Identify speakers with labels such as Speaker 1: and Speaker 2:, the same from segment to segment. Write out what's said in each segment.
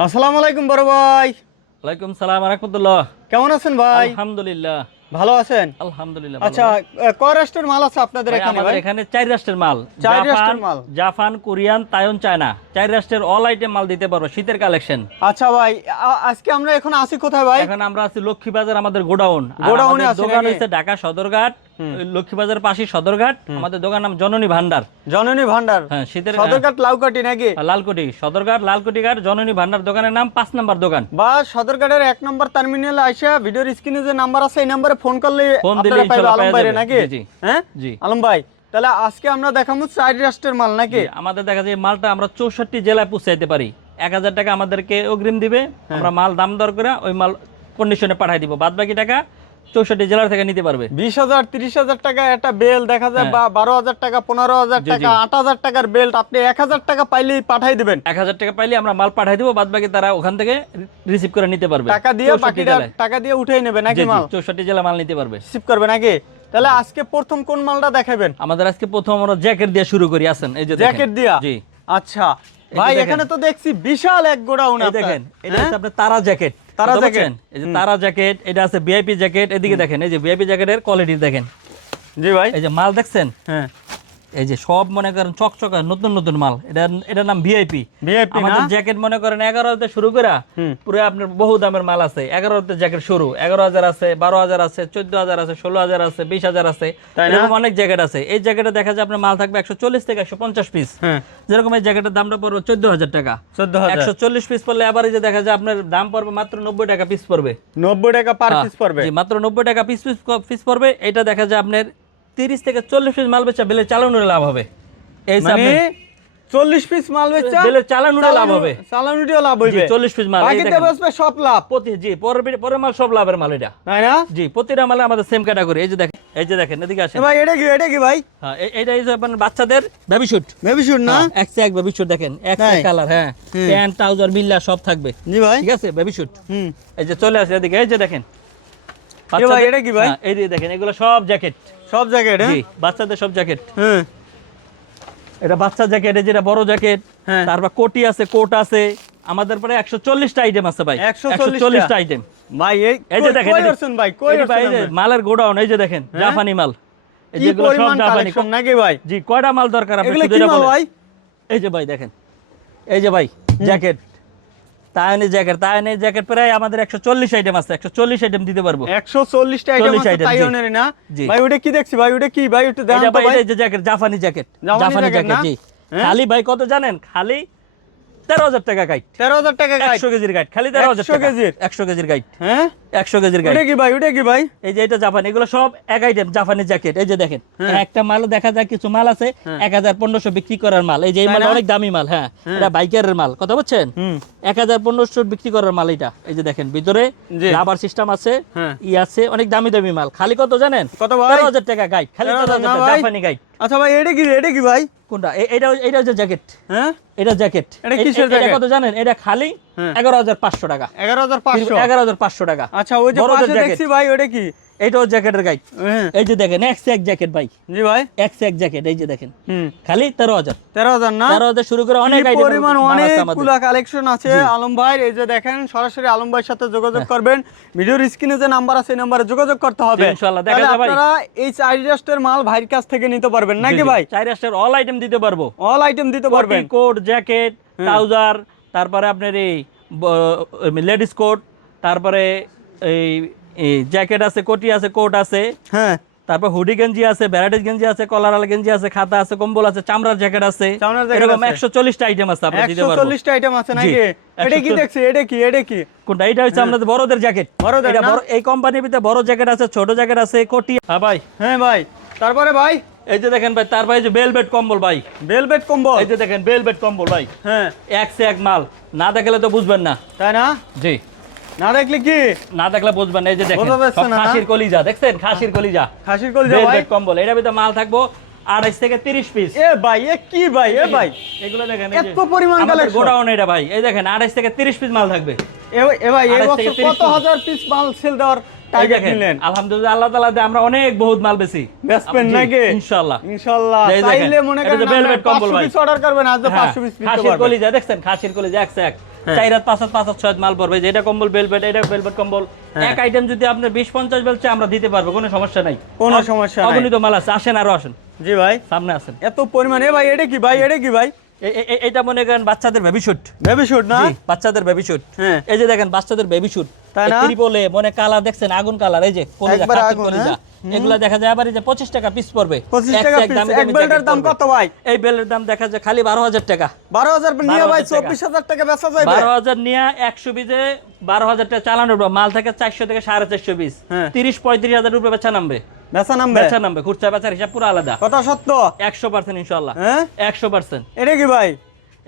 Speaker 1: আসসালামু আলাইকুম বড় ভাই।
Speaker 2: ওয়ালাইকুম সালাম রহমতুল্লাহ।
Speaker 1: কেমন আছেন ভাই?
Speaker 2: আলহামদুলিল্লাহ।
Speaker 1: ভালো আছেন?
Speaker 2: আলহামদুলিল্লাহ
Speaker 1: আচ্ছা কয় রাষ্ট্রের মাল আছে আপনাদের এখানে ভাই?
Speaker 2: এখানে চার রাষ্ট্রের মাল।
Speaker 1: চার রাষ্ট্রের মাল।
Speaker 2: Japan Korean Taiwan China. চার রাষ্ট্রের অল আইটেম মাল দিতে পারব শীতের কালেকশন।
Speaker 1: আচ্ছা ভাই আজকে আমরা এখন আছি কোথায় ভাই?
Speaker 2: এখন আমরা আছি লক্ষ্মীবাজার আমাদের গোডাউন।
Speaker 1: গোডাউনে
Speaker 2: দোকান হচ্ছে ঢাকা সদরঘাট। লক্ষ্মীবাজার পাশে সদরঘাট। আমাদের দোকান নাম জননী ভান্ডার।
Speaker 1: জননী ভান্ডার।
Speaker 2: হ্যাঁ শীতের
Speaker 1: সদরঘাট লাউকাটি নাকি?
Speaker 2: লালকুটি সদরঘাট লালকুটি ঘাট জননী ভান্ডার দোকানের নাম পাঁচ নাম্বার দোকান।
Speaker 1: বা সদরঘাটের এক নম্বর টার্মিনালে আইসা ভিডিওর স্ক্রিনে যে নাম্বার আছে এই নাম্বারে ফোন করলে
Speaker 2: ফোন দিলে
Speaker 1: আলম
Speaker 2: যাবে।
Speaker 1: নাকি। হ্যাঁ?
Speaker 2: জি।
Speaker 1: আলম ভাই তাহলে আজকে আমরা দেখাবো চার রাষ্ট্রের মাল নাকি?
Speaker 2: আমাদের দেখা যায় মালটা আমরা চৌষট্টি জেলায় পৌঁছাইতে পারি। এক হাজার টাকা আমাদেরকে অগ্রিম দিবে।
Speaker 1: হ্যাঁ।
Speaker 2: আমরা মাল দাম দর করে ওই মাল কন্ডিশনে পাঠাই দিব। বাদ বাকি টাকা চৌষট্টি জেলার থেকে নিতে পারবে।
Speaker 1: বিশ হাজার তিরিশ হাজার টাকা একটা বেল দেখা যায় বা বারো হাজার টাকা পনেরো হাজার
Speaker 2: হ্যাঁ।
Speaker 1: টাকা আট হাজার টাকার বেল্ট আপনি এক হাজার টাকা পাইলেই পাঠাই দিবেন।
Speaker 2: এক হাজার টাকা পাইলে আমরা মাল পাঠাই দিব বাদ বাকি তারা ওখান থেকে রিসিভ করে নিতে পারবে।
Speaker 1: টাকা দিয়ে
Speaker 2: 64
Speaker 1: বাকিটা টাকা দিয়ে উঠেই নেবে নাকি মাল?
Speaker 2: চৌষট্টি জেলা মাল নিতে পারবে।
Speaker 1: রিসিভ করবে নাকি? তাহলে আজকে প্রথম কোন মালটা দেখাবেন?
Speaker 2: আমাদের আজকে প্রথম আমরা জ্যাকেট দিয়ে শুরু করি আসেন এই যে
Speaker 1: জ্যাকেট দিয়া?
Speaker 2: জি।
Speaker 1: আচ্ছা ভাই এখানে তো দেখছি বিশাল এক গোডাউন
Speaker 2: দেখেন এটা
Speaker 1: হ্যাঁ?
Speaker 2: হচ্ছে আপনার তারা জ্যাকেট।
Speaker 1: তারা
Speaker 2: দেখেন
Speaker 1: জ্যাকেট।
Speaker 2: এই যে তারা জ্যাকেট এটা আছে ভিআইপি জ্যাকেট এদিকে দেখেন এই যে ভিআইপি জ্যাকেটের কোয়ালিটি দেখেন।
Speaker 1: জি ভাই।
Speaker 2: এই যে মাল দেখছেন?
Speaker 1: হ্যাঁ।
Speaker 2: এই যে সব মনে করেন চকচকা নতুন নতুন মাল। এটা এটার নাম ভিআইপি
Speaker 1: ভিআইপি
Speaker 2: আমাদের জ্যাকেট মনে করেন এগারো হাজার শুরু করে পুরো আপনার বহু দামের মাল আছে। এগারো হাজার জ্যাকেট শুরু এগারো হাজার আছে বারো হাজার আছে চোদ্দ হাজার আছে ষোলো হাজার আছে বিশ হাজার আছে? এরকম অনেক জ্যাকেট আছে। এই জ্যাকেটে দেখা যায় আপনার মাল থাকবে একশো চল্লিশ থেকে একশো পঞ্চাশ পিস
Speaker 1: হ্যাঁ।
Speaker 2: যেরকম এই জ্যাকেটের দামটা পড়বে চোদ্দ হাজার টাকা।
Speaker 1: চোদ্দ
Speaker 2: একশো চল্লিশ পিস পড়লে আবার এই যে দেখা যায় আপনার দাম পড়বে মাত্র নব্বই টাকা পিস পড়বে।
Speaker 1: নব্বই টাকা পার
Speaker 2: হ্যাঁ,
Speaker 1: পিস পড়বে।
Speaker 2: জি, মাত্র নব্বই টাকা পিস পিস পিস পড়বে। এটা দেখা যায় আপনার তিরিশ থেকে চল্লিশ পিস মাল বেচা বেলে চালানোর লাভ হবে। এই
Speaker 1: মানে
Speaker 2: আপনার-
Speaker 1: চল্লিশ পিস মাল বেচা
Speaker 2: বেলের চালানোর লাভ হবে।
Speaker 1: চালানুটিও লাভ হইবে।
Speaker 2: চল্লিশ পিস মাল
Speaker 1: বাকিতে। বেচবে সব লাভ।
Speaker 2: প্রতি জি পরের পরের মাল সব লাভের মাল এটা।
Speaker 1: তাই না?
Speaker 2: জি প্রতিটা মালে আমাদের সেম ক্যাটাগরি এই যে দেখেন এই যে দেখেন এদিকে আসেন।
Speaker 1: ভাই এটা কি এটা কি ভাই?
Speaker 2: হ্যাঁ এইটা এই যে আপনার বাচ্চাদের বেবি শুট
Speaker 1: বেবি শুট না?
Speaker 2: এক সে এক বেবি শুট দেখেন এক
Speaker 1: তাই?
Speaker 2: কালার হ্যাঁ। প্যান্ট ট্রাউজার মিল্লা সব থাকবে।
Speaker 1: জি ভাই।
Speaker 2: ঠিক আছে বেবি শুট
Speaker 1: হুম।
Speaker 2: এই যে চলে আসে এদিকে এই যে দেখেন।
Speaker 1: ভাই, এটা কি ভাই?
Speaker 2: হ্যাঁ, এই যে দেখেন এগুলো সব জ্যাকেট
Speaker 1: সব জায়গায়
Speaker 2: জি। বাচ্চাদের সব জ্যাকেট।
Speaker 1: হ্যাঁ।
Speaker 2: এটা বাচ্চা জ্যাকেট যেটা বড় জ্যাকেট
Speaker 1: হ্যাঁ।
Speaker 2: তারপর কোটি আছে কোট আছে। আমাদের পরে একশো চল্লিশটা আইটেম আছে ভাই।
Speaker 1: 140 টা?
Speaker 2: চল্লিশটা আইটেম
Speaker 1: ভাই এই
Speaker 2: যে দেখেন? মালের গোডাউন এই যে দেখেন
Speaker 1: হ্যাঁ?
Speaker 2: জাপানি মাল। যেগুলো সব জাপানি
Speaker 1: নাকি ভাই?
Speaker 2: জি কয়টা মাল দরকার আপনি
Speaker 1: ভাই?
Speaker 2: এই যে ভাই দেখেন। এই যে ভাই জ্যাকেট। তায়নি জ্যাকেট তায়নি জ্যাকেট প্রায় আমাদের একশো চল্লিশ আইটেম আছে একশো চল্লিশ আইটেম দিতে পারব।
Speaker 1: 140 টা আইটেম
Speaker 2: 40
Speaker 1: আছে। ওনারই না? ভাই ওটা কি দেখছি? ভাই ওটা কি? ভাই একটু দেখান তো
Speaker 2: ভাই এই যে জ্যাকেট জাপানি জ্যাকেট
Speaker 1: জাপানি
Speaker 2: জাপানি জ্যাকেট জি।
Speaker 1: হ্যাঁ?
Speaker 2: খালি ভাই কত জানেন? খালি তেরো হাজার টাকা গাইড
Speaker 1: তেরো হাজার টাকা
Speaker 2: একশো কেজির গাইড খালি তেরো হাজার
Speaker 1: কেজির?
Speaker 2: একশো কেজির গাইড
Speaker 1: হ্যাঁ?
Speaker 2: একশো কেজির গাইড
Speaker 1: কি ভাই? ওটা কি ভাই?
Speaker 2: এই যে এটা জাপানি এগুলো সব এক আইটেম জাপানি জ্যাকেট এই যে দেখেন
Speaker 1: হ্যাঁ।
Speaker 2: একটা মাল দেখা যায় কিছু মাল আছে এক হাজার পনেরোশো বিক্রি করার মাল। এই যে এই মাল অনেক দামি মাল হ্যাঁ। এটা বাইকারের মাল কথা বলছেন? এক হাজার পনেরোশো বিক্রি করার মাল এটা। এই যে দেখেন ভিতরে। রাবার সিস্টেম আছে
Speaker 1: হ্যাঁ।
Speaker 2: ই আছে অনেক দামি দামি মাল। খালি কত জানেন?
Speaker 1: কত?
Speaker 2: তেরো হাজার টাকা গাইড খালি তেরো হাজার? জাপানি গাইড
Speaker 1: আচ্ছা ভাই এটা কি এটা কি ভাই?
Speaker 2: কোনটা? এটা এটা হচ্ছে জ্যাকেট।
Speaker 1: হ্যাঁ?
Speaker 2: এটা জ্যাকেট।
Speaker 1: এটা কিসের
Speaker 2: এটা কত জানেন? এটা খালি। এগারো হাজার পাঁচশো টাকা।
Speaker 1: এগারো হাজার পাঁচশো?
Speaker 2: এগারো হাজার পাঁচশো টাকা।
Speaker 1: আচ্ছা ওই যে
Speaker 2: বড়দের
Speaker 1: পাশে
Speaker 2: jacket।
Speaker 1: দেখছি ভাই ওটা কি?
Speaker 2: এইটাও জ্যাকেটের গাইড
Speaker 1: হ্যাঁ।
Speaker 2: এই যে দেখেন এক্স এক জ্যাকেট ভাই।
Speaker 1: জি ভাই।
Speaker 2: এক্স এক জ্যাকেট এই যে দেখেন। খালি তেরো হাজার।
Speaker 1: তেরো হাজার না?
Speaker 2: তেরো হাজার শুরু করে অনেক
Speaker 1: পরিমাণ
Speaker 2: মাল আছে
Speaker 1: অনেক
Speaker 2: আমাদের।
Speaker 1: গুলা কালেকশন আছে আলম ভাই। এই যে দেখেন সরাসরি আলম ভাইয়ের সাথে যোগাযোগ করবেন। ভিডিওর স্ক্রিনে যে নাম্বার আছে এই নাম্বারে যোগাযোগ করতে হবে।
Speaker 2: ইনশাআল্লাহ, দেখা
Speaker 1: তাহলে আপনারা এই চার রাষ্ট্রের মাল ভাইয়ের কাছ থেকে নিতে পারবেন নাকি ভাই?
Speaker 2: চার রাষ্ট্রের অল আইটেম দিতে পারব।
Speaker 1: অল আইটেম দিতে পারবেন।
Speaker 2: কোট জ্যাকেট ট্রাউজার তারপরে আপনার এই লেডিস কোট তারপরে এই জ্যাকেট আছে কোটি আছে কোট আছে।
Speaker 1: হ্যাঁ।
Speaker 2: তারপর হুডি গেঞ্জি আছে ভ্যারাইটিস গেঞ্জি আছে কলারাল গেঞ্জি আছে খাতা আছে কম্বল আছে চামড়ার জ্যাকেট আছে। এরকম
Speaker 1: আছে।
Speaker 2: একশো চল্লিশটা আইটেম আছে আপনি দিতে
Speaker 1: একশো
Speaker 2: পারব
Speaker 1: চল্লিশটা আইটেম আছে নাকি? এটা কি দেখছি? এটা কি? এটা কি?
Speaker 2: কোনটা? এটা হচ্ছে আমাদের বড়দের জ্যাকেট।
Speaker 1: বড়দের
Speaker 2: এই কোম্পানির ভিতরে বড় জ্যাকেট আছে ছোট জ্যাকেট আছে কোটি হ্যাঁ ভাই।
Speaker 1: হ্যাঁ ভাই। তারপরে ভাই?
Speaker 2: এই যে দেখেন ভাই তার ভাই যে বেলভেট কম্বল ভাই।
Speaker 1: ভেলভেট কম্বল?
Speaker 2: এই যে দেখেন বেলভেট কম্বল ভাই।
Speaker 1: হ্যাঁ।
Speaker 2: এক সে এক মাল। না দেখলে তো বুঝবেন না।
Speaker 1: তাই না?
Speaker 2: জি।
Speaker 1: না দেখলে কি?
Speaker 2: না দেখলে বুঝবেন এই যে দেখেন
Speaker 1: বোঝা যাচ্ছে
Speaker 2: সব
Speaker 1: না, না?
Speaker 2: খাসির কলিজা দেখছেন? খাসির কলিজা।
Speaker 1: খাসির
Speaker 2: কম্বল এটার ভিতরে মাল থাকব আড়াইশ থেকে তিরিশ পিস
Speaker 1: এ ভাই এ কি ভাই এ ভাই?
Speaker 2: এগুলো দেখেন
Speaker 1: এত পরিমাণ
Speaker 2: গোডাউন এটা ভাই। এই দেখেন আড়াইশ থেকে তিরিশ পিস মাল থাকবে।
Speaker 1: এ- ভাই বছর কত হাজার পিস মাল সেল দেওয়ার টার্গেট নিলেন।
Speaker 2: আলহামদুলিল্লাহ আল্লাহ তাআলা আমরা অনেক বহুত মাল বেশি
Speaker 1: বেচবেন নাকি?
Speaker 2: ইনশাআল্লাহ।
Speaker 1: ইনশাআল্লাহ। চাইলে মনে করেন
Speaker 2: যে কম্বল ভাই।
Speaker 1: পিস অর্ডার করবেন আজ
Speaker 2: হ্যাঁ,
Speaker 1: 500 পিস
Speaker 2: খাসির কলিজা দেখছেন? খাসির কলিজা এক এক
Speaker 1: হ্যাঁ।
Speaker 2: পাঁচ পাঁচ ছয় মাল পড়বে যে কম্বল বেলবেট এটা বেলবেট কম্বল।
Speaker 1: হ্যাঁ।
Speaker 2: এক আইটেম যদি আপনার বিশ পঞ্চাশ বেলছে আমরা দিতে পারব কোনো সমস্যা নাই।
Speaker 1: কোনো সমস্যা
Speaker 2: অগণিত মাল আছে আসেন আরও আসেন।
Speaker 1: জি ভাই।
Speaker 2: সামনে আসেন।
Speaker 1: এত পরিমাণে ভাই এটা কি ভাই এটা কি ভাই?
Speaker 2: এটা মনে করেন বাচ্চাদের বেবি শুট
Speaker 1: বেবি শুট না?
Speaker 2: বাচ্চাদের বেবি শুট
Speaker 1: হ্যাঁ।
Speaker 2: এই যে দেখেন বাচ্চাদের বেবি শুট
Speaker 1: তাই না?
Speaker 2: ত্রিপলে মনে কালার দেখছেন? আগুন কালার এই যে কলিজা
Speaker 1: একবার
Speaker 2: কাঠের
Speaker 1: আগুন,
Speaker 2: কলিজা।
Speaker 1: হ্যাঁ?
Speaker 2: এগুলা দেখা যায় আবার এই যে পঁচিশ টাকা পিস পড়বে।
Speaker 1: 25 টাকা
Speaker 2: এক
Speaker 1: এক বেল্টের দাম কত ভাই?
Speaker 2: এই বেলের দাম দেখা যায় খালি বারো হাজার টাকা।
Speaker 1: বারো হাজার নিয়ে ভাই
Speaker 2: 12,000 টাকা।
Speaker 1: চব্বিশ হাজার টাকা বেচা যাবে
Speaker 2: বারো হাজার নিয়ে একশো বিজে বারো টাকা চালানোর মাল থেকে চারশো থেকে সাড়ে চারশো বিশ
Speaker 1: হ্যাঁ।
Speaker 2: তিরিশ পঁয়ত্রিশ হাজার রুপে বেচা নামবে।
Speaker 1: বেচা নামবে?
Speaker 2: বেচা নামবে। খুচরা বেচার হিসাব পুরো আলাদা।
Speaker 1: কথা সত্য?
Speaker 2: একশো পার্সেন্ট ইনশাল্লাহ
Speaker 1: হ্যাঁ?
Speaker 2: একশো পার্সেন্ট
Speaker 1: এটা কি ভাই?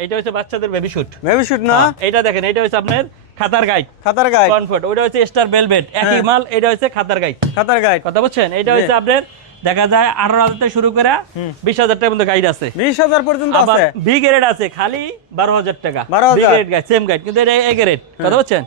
Speaker 2: এটা হচ্ছে বাচ্চাদের বেবি শুট
Speaker 1: বেবি শুট না?
Speaker 2: এটা দেখেন এটা হচ্ছে আপনার খাতার গাইড
Speaker 1: খাতার গাইড
Speaker 2: কমফোর্ট ওইটা হচ্ছে স্টার বেলভেট একই
Speaker 1: হ্যাঁ।
Speaker 2: মাল এটা হচ্ছে খাতার গাইড
Speaker 1: খাতার গাইড
Speaker 2: কথা বুঝছেন? এটা হচ্ছে আপনার দেখা যায় আঠারো হাজার থেকে শুরু করে বিশ হাজার টাকা পর্যন্ত গাইড আছে।
Speaker 1: বিশ হাজার পর্যন্ত আছে।
Speaker 2: বি গ্রেড আছে খালি বারো হাজার টাকা।
Speaker 1: বারো
Speaker 2: B grade guide same guide কিন্তু এটা এ গ্রেড কথা বুঝছেন?